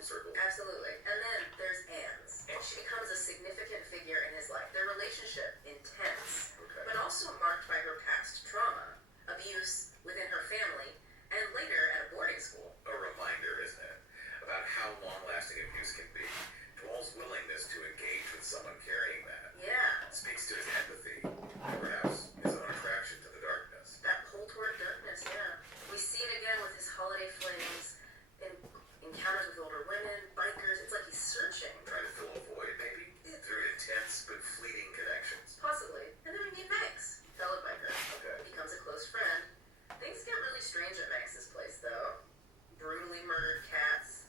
full circle. Absolutely. And then there's Anne's. And she becomes a significant figure in his life. Their relationship, intense, but also marked by her past trauma, abuse within her family, and later at a boarding school. A reminder, isn't it, about how long-lasting abuse can be. Dwaal's willingness to engage with someone carrying that speaks to his empathy, and perhaps his own attraction to the darkness. That pull toward darkness, We see it again with his holiday flings, in encounters with older women, bikers. It's like he's searching. Trying to fill a void, maybe, through intense but fleeting connections. Possibly. And then we meet Max, fellow biker. Becomes a close friend. Things get really strange at Max's place, though. Brutally murdered cats,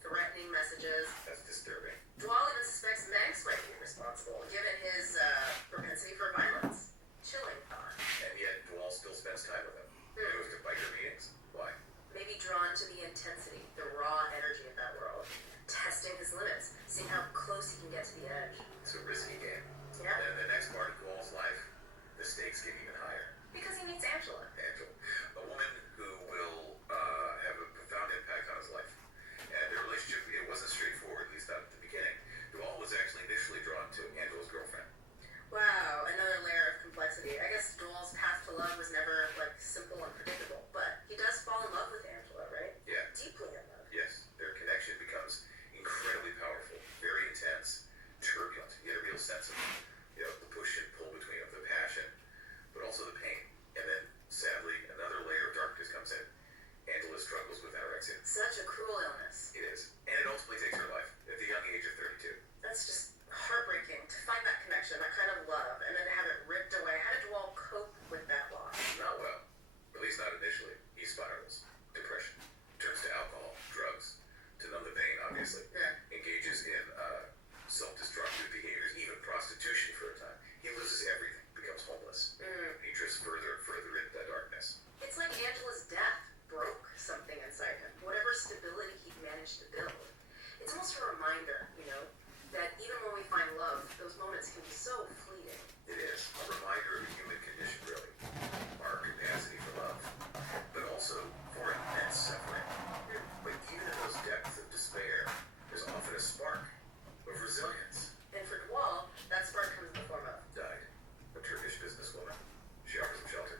threatening messages. That's disturbing. Dwaal even suspects Max might be responsible, given his propensity for violence. Chilling thought. And yet, Dwaal still spends time with him. He goes to biker meetings. Why? Maybe drawn to the intensity, the raw energy of that world. Testing his limits, seeing how close he can get to the edge. It's a risky game. Yeah. And in the next part of Dwaal's life, the stakes get even higher. Because he meets Angela. A woman who will have a profound impact on his life. And their relationship, it wasn't straightforward, at least not at the beginning. Dwaal was actually initially drawn to Angela's girlfriend. Wow, another layer of complexity. I guess Dwaal's path to love was never, simple and predictable. But he does fall in love with Angela, right? Yeah. Deeply in love. Yes, their connection becomes incredibly powerful, very intense, turbulent. You get a real sense of, the push and pull between them, the passion, but also the pain. And then, sadly, another layer of darkness comes in. Angela struggles with anorexia. Such a cruel illness. It is. And it ultimately takes her life at the young age of 32. That's just heartbreaking to find that connection, that kind of love, and then to have it ripped away. How did Dwal cope with that loss? Not well. At least not initially. He spirals. Depression. Turns to alcohol, drugs, to numb the pain, obviously. Engages in self-destructive behaviors, even prostitution for a time. He loses everything, becomes homeless. He drifts further and further into that darkness. It's like Angela's death broke something inside him, whatever stability he managed to build. It's almost a reminder, that even when we find love, those moments can be so fleeting. It is a reminder of the human condition, really. Our capacity for love, but also for immense suffering. But even in those depths of despair, there's often a spark of resilience. And for Dwal, that spark comes in the form of Died. A Turkish businesswoman. She offers him shelter,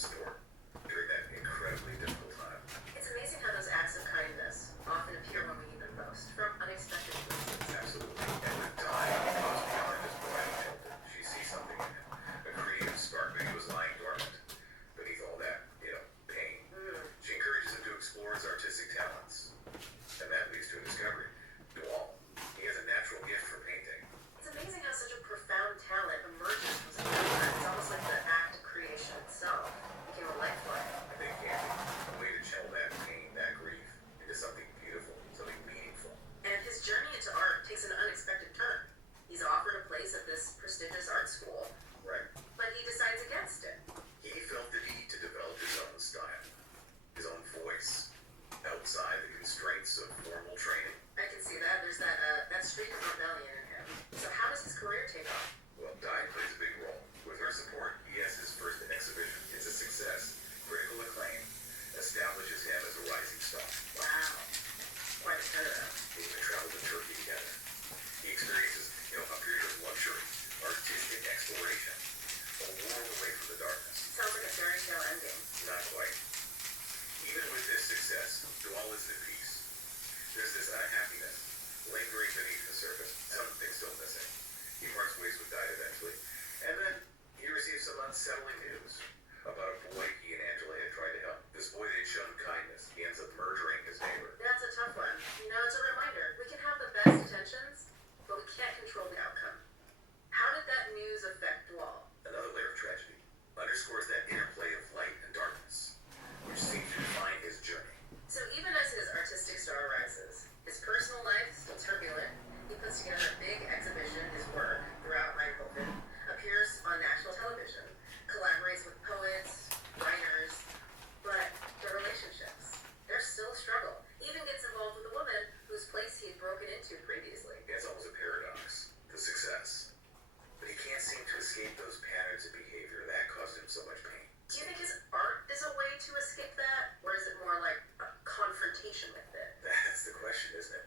support, during that incredibly difficult time. It's amazing how those acts of kindness often appear when we need them most, from unexpected places. Absolutely. And with time, it goes beyond just providing shelter. She sees something in him. A creative spark. Maybe it was lying dormant beneath all that, pain. She encourages him to explore his artistic talents. And that leads to a discovery. Dwal, he has a natural gift for painting. It's amazing how such a profound talent emerges from such a young time. It's almost like the act of creation itself became a lifeline. I think painting, a way to channel that pain, that grief, into something beautiful, something meaningful. And his journey into art takes an unexpected turn. He's offered a place at this prestigious art school, Right. but he decides against it. He felt the need to develop his own style, his own voice, outside the constraints of formal training. I can see that. There's that streak of rebellion in him. So how does his career take off? Well, Di plays a big role. With her support, he has his first exhibition. It's a success, critical acclaim, establishes him as a rising star. Wow. Quite a turnaround. They even travel to Turkey together. He experiences, a period of luxury, artistic exploration, a world away from the darkness. Sounds like a fairy tale ending. Not quite. Even with this success, Dwal isn't at peace. There's this unhappiness lingering beneath the surface. Something still missing. He parts ways with Di eventually. And then he receives some unsettling news about a boy he and Angela had tried to help. This boy that had shown kindness. He ends up murdering his neighbor. That's a tough one. It's a reminder. We can have the best intentions, but we can't control the outcome. How did that news affect Dwal? Another layer of tragedy underscores that interplay of light and darkness, which seems to define his journey. So even as his artistic star rises, his personal life still turbulent. He puts together a big exhibition, his work, throughout Eindhoven, appears on national television, collaborates with poets, writers, but the relationships, they're still a struggle. Even gets involved with a woman whose place he had broken into previously. It's almost a paradox, the success. But he can't seem to escape those patterns of behavior. That caused him so much pain. Do you think his art is a way to escape that? Or is it more like a confrontation with it? That's the question, isn't it?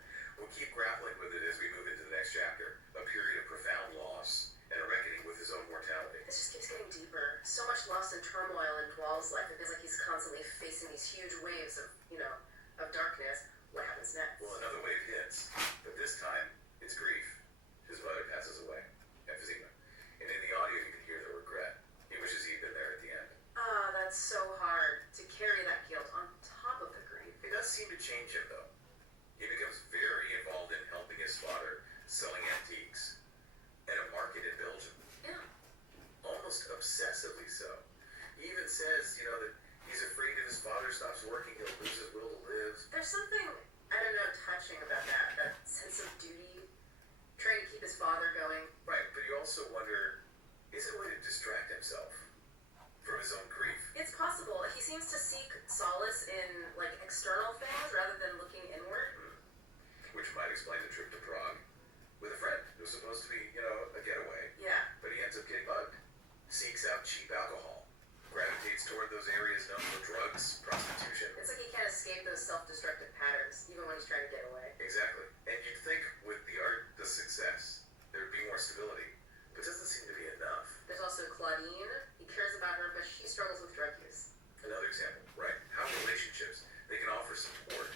self-destructive patterns, even when he's trying to get away. Exactly. And you'd think with the art, the success, there'd be more stability. But it doesn't seem to be enough. There's also Claudine. He cares about her, but she struggles with drug use. Another example, right? How relationships, they can offer support,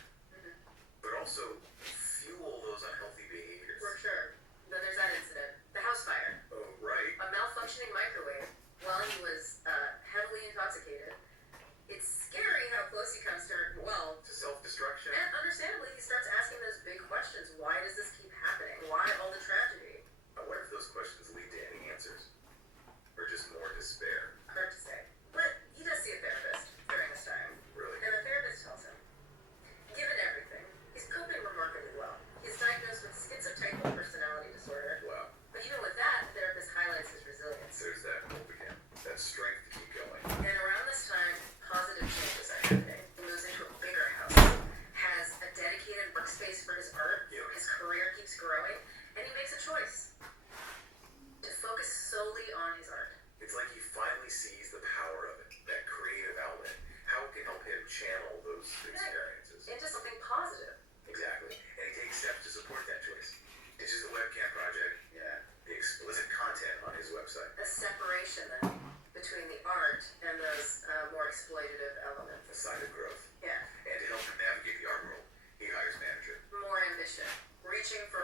but also fuel those unhealthy behaviors. For sure. Then there's that incident. The house fire. Oh, right. A malfunctioning microwave while he was heavily intoxicated. It's scary how close he comes to her, well, To self-destruction. and understandably, he starts asking those big questions. Why does this keep happening? Why all the tragedy? I wonder if those questions lead to any answers. Or just more despair. Hard to say. But he does see a therapist during this time. Really. And the therapist tells him, given everything, he's coping remarkably well. He's diagnosed with schizotypal personality disorder. Wow. But even with that, the therapist highlights his resilience. There's that hope again. That strength to keep going. And around this time, positive changes are happening. He moves into a bigger house, has a dedicated workspace for his art, Yeah. his career keeps growing, and he makes a choice to focus solely on his art. It's like he finally sees the power of it, that creative outlet, how it can help him channel those experiences. Into something positive. Exactly. And he takes steps to support that choice. Ditches the webcam project, the explicit content on his website. A separation then between the art and those more exploitative elements. A sign of growth. Yeah. And to help him navigate the art world, he hires manager. More ambition. Reaching for